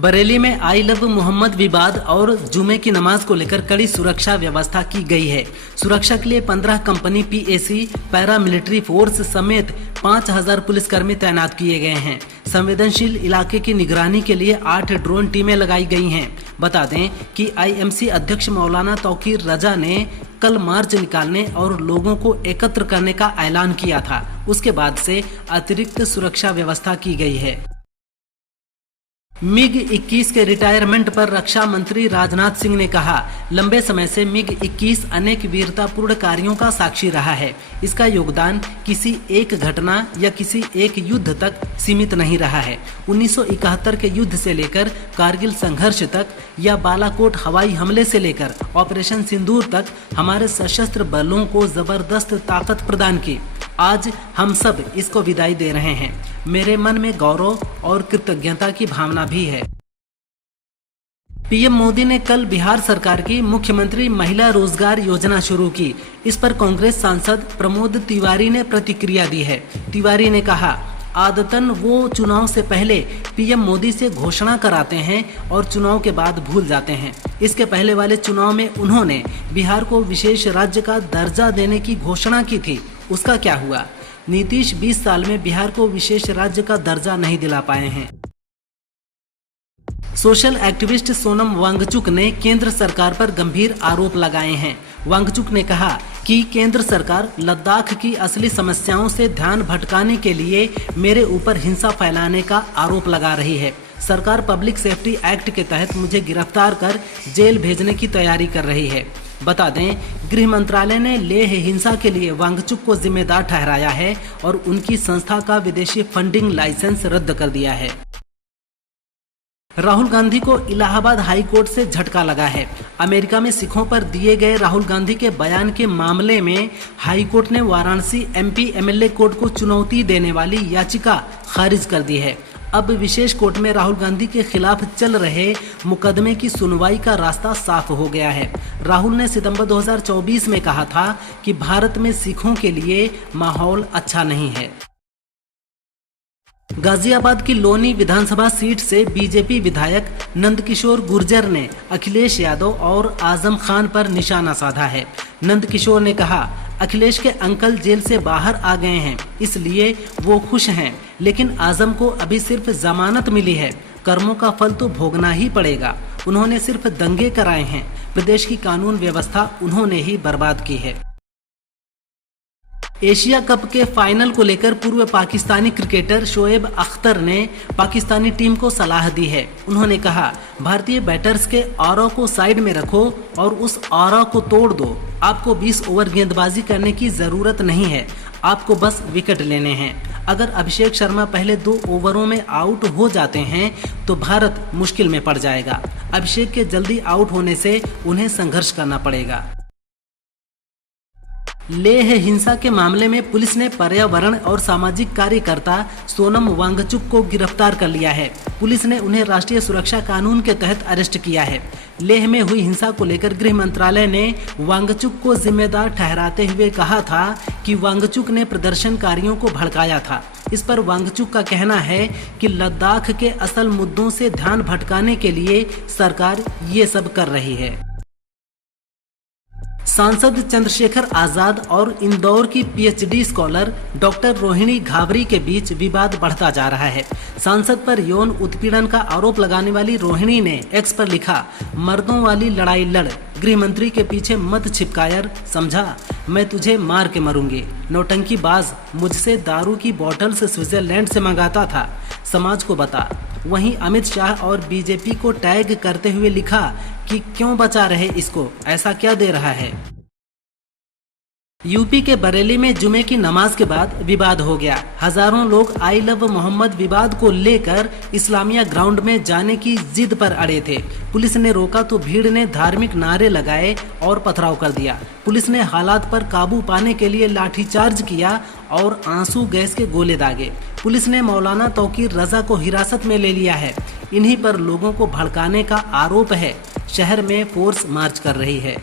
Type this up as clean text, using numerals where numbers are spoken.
बरेली में I love Mohammad विवाद और जुमे की नमाज को लेकर कड़ी सुरक्षा व्यवस्था की गई है। सुरक्षा के लिए 15 कंपनी पीएसी, पैरामिलिट्री फोर्स समेत 5000 पुलिसकर्मी तैनात किए गए हैं। संवेदनशील इलाके की निगरानी के लिए 8 ड्रोन टीमें लगाई गई हैं। बता दें कि आईएमसी अध्यक्ष मौलाना तौकीर रजा ने कल मार्च निकालने और लोगों को एकत्र करने का ऐलान किया था। उसके बाद से अतिरिक्त सुरक्षा व्यवस्था की गई है। MiG-21 के रिटायरमेंट पर रक्षा मंत्री राजनाथ सिंह ने कहा, लंबे समय से MiG-21 अनेक वीरतापूर्ण कार्यों का साक्षी रहा है। इसका योगदान किसी एक घटना या किसी एक युद्ध तक सीमित नहीं रहा है। 1971 के युद्ध से लेकर कारगिल संघर्ष तक या बालाकोट हवाई हमले से लेकर ऑपरेशन सिंदूर तक हमारे सशस्त्र बलों को जबरदस्त ताकत प्रदान की। आज हम सब इसको विदाई दे रहे हैं। मेरे मन में गौरव और कृतज्ञता की भावना भी है। पीएम मोदी ने कल बिहार सरकार की मुख्यमंत्री महिला रोजगार योजना शुरू की। इस पर कांग्रेस सांसद प्रमोद तिवारी ने प्रतिक्रिया दी है। तिवारी ने कहा, आदतन वो चुनाव से पहले पीएम मोदी से घोषणा कराते हैं और चुनाव के बाद भूल जाते हैं। इसके पहले वाले चुनाव में उन्होंने बिहार को विशेष राज्य का दर्जा देने की घोषणा की थी। उसका क्या हुआ? नीतीश 20 साल में बिहार को विशेष राज्य का दर्जा नहीं दिला पाए हैं। सोशल एक्टिविस्ट सोनम वांगचुक ने केंद्र सरकार पर गंभीर आरोप लगाए हैं। वांगचुक ने कहा कि केंद्र सरकार लद्दाख की असली समस्याओं से ध्यान भटकाने के लिए मेरे ऊपर हिंसा फैलाने का आरोप लगा रही है। सरकार पब्लिक सेफ्टी एक्ट के तहत मुझे गिरफ्तार कर जेल भेजने की तैयारी कर रही है। बता दें, गृह मंत्रालय ने लेह हिंसा के लिए वांगचुक को जिम्मेदार ठहराया है और उनकी संस्था का विदेशी फंडिंग लाइसेंस रद्द कर दिया है। राहुल गांधी को इलाहाबाद हाई कोर्ट से झटका लगा है। अमेरिका में सिखों पर दिए गए राहुल गांधी के बयान के मामले में हाई कोर्ट ने वाराणसी एमपी एमएलए कोर्ट को चुनौती देने वाली याचिका खारिज कर दी है। अब विशेष कोर्ट में राहुल गांधी के खिलाफ चल रहे मुकदमे की सुनवाई का रास्ता साफ हो गया है। राहुल ने सितंबर 2024 में कहा था कि भारत में सिखों के लिए माहौल अच्छा नहीं है। गाजियाबाद की लोनी विधानसभा सीट से बीजेपी विधायक नंदकिशोर गुर्जर ने अखिलेश यादव और आजम खान पर निशाना साधा है। नंदकिशोर ने कहा, अखिलेश के अंकल जेल से बाहर आ गए हैं, इसलिए वो खुश हैं, लेकिन आजम को अभी सिर्फ जमानत मिली है। कर्मों का फल तो भोगना ही पड़ेगा। उन्होंने सिर्फ दंगे कराए हैं। प्रदेश की कानून व्यवस्था उन्होंने ही बर्बाद की है। एशिया कप के फाइनल को लेकर पूर्व पाकिस्तानी क्रिकेटर शोएब अख्तर ने पाकिस्तानी टीम को सलाह दी है। उन्होंने कहा, भारतीय बैटर्स के ऑरा को साइड में रखो और उस ऑरा को तोड़ दो। आपको 20 ओवर गेंदबाजी करने की जरूरत नहीं है, आपको बस विकेट लेने हैं। अगर अभिषेक शर्मा पहले 2 ओवरों में आउट हो जाते हैं तो भारत मुश्किल में पड़ जाएगा। अभिषेक के जल्दी आउट होने से उन्हें संघर्ष करना पड़ेगा। लेह हिंसा के मामले में पुलिस ने पर्यावरण और सामाजिक कार्यकर्ता सोनम वांगचुक को गिरफ्तार कर लिया है। पुलिस ने उन्हें राष्ट्रीय सुरक्षा कानून के तहत अरेस्ट किया है। लेह में हुई हिंसा को लेकर गृह मंत्रालय ने वांगचुक को जिम्मेदार ठहराते हुए कहा था कि वांगचुक ने प्रदर्शनकारियों को भड़काया था। इस पर वांगचुक का कहना है कि लद्दाख के असल मुद्दों से ध्यान भटकाने के लिए सरकार ये सब कर रही है। सांसद चंद्रशेखर आजाद और इंदौर की PhD scholar doctor Rohini Ghavri के बीच विवाद बढ़ता जा रहा है। सांसद पर यौन उत्पीड़न का आरोप लगाने वाली रोहिणी ने एक्स पर लिखा, मर्दों वाली लड़ाई लड़, गृह मंत्री के पीछे मत छिपकायर, समझा? मैं तुझे मार के मरूंगी। नौटंकी बाज मुझसे दारू की बोतल से स्विट्जरलैंड से मंगाता था, समाज को बता। वहीं अमित शाह और बीजेपी को टैग करते हुए लिखा कि क्यों बचा रहे इसको, ऐसा क्या दे रहा है। यूपी के बरेली में जुमे की नमाज के बाद विवाद हो गया। हजारों लोग आई लव मोहम्मद विवाद को लेकर इस्लामिया ग्राउंड में जाने की जिद पर अड़े थे। पुलिस ने रोका तो भीड़ ने धार्मिक नारे लगाए और पथराव कर दिया। पुलिस ने हालात पर काबू पाने के लिए लाठीचार्ज किया और आंसू गैस के गोले दागे। पुलिस ने मौलाना तौकीर रजा को हिरासत में ले लिया है। इन्हीं पर लोगों को भड़काने का आरोप है। शहर में फोर्स मार्च कर रही है।